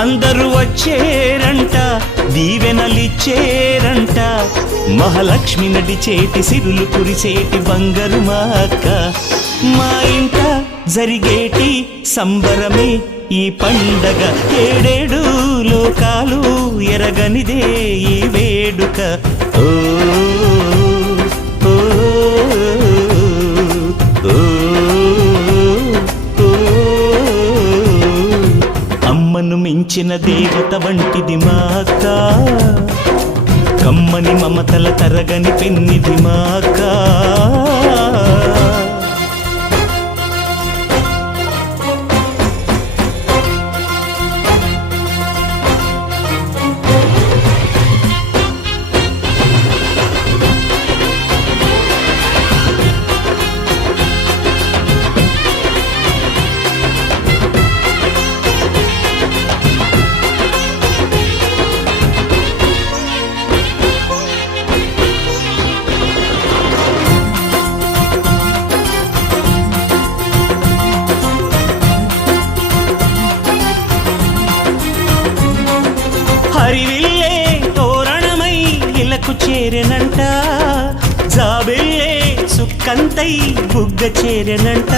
అందరూ వచ్చేరంట, దీవెనలిచ్చేరంట, మహాలక్ష్మి నడిచేటి సిరులు కురిసేటి బంగారు మా అక్క. మా ఇంట జరిగేటి సంబరమే ఈ పండగ, ఏడేడు లోకాలు ఎరగనిదే ఈ వేడుక. ఓ ఓ, ఓ, ఓ, అమ్మను మించిన దేవత వంటిది మా అక్క, కమ్మని మమతల తరగని పెన్నిది మా అక్క. హరివిల్లే తోరణమై ఇలకు చేరెనంట, జాబెల్లే సుక్కంతై బుగ్గ చేరెనంట.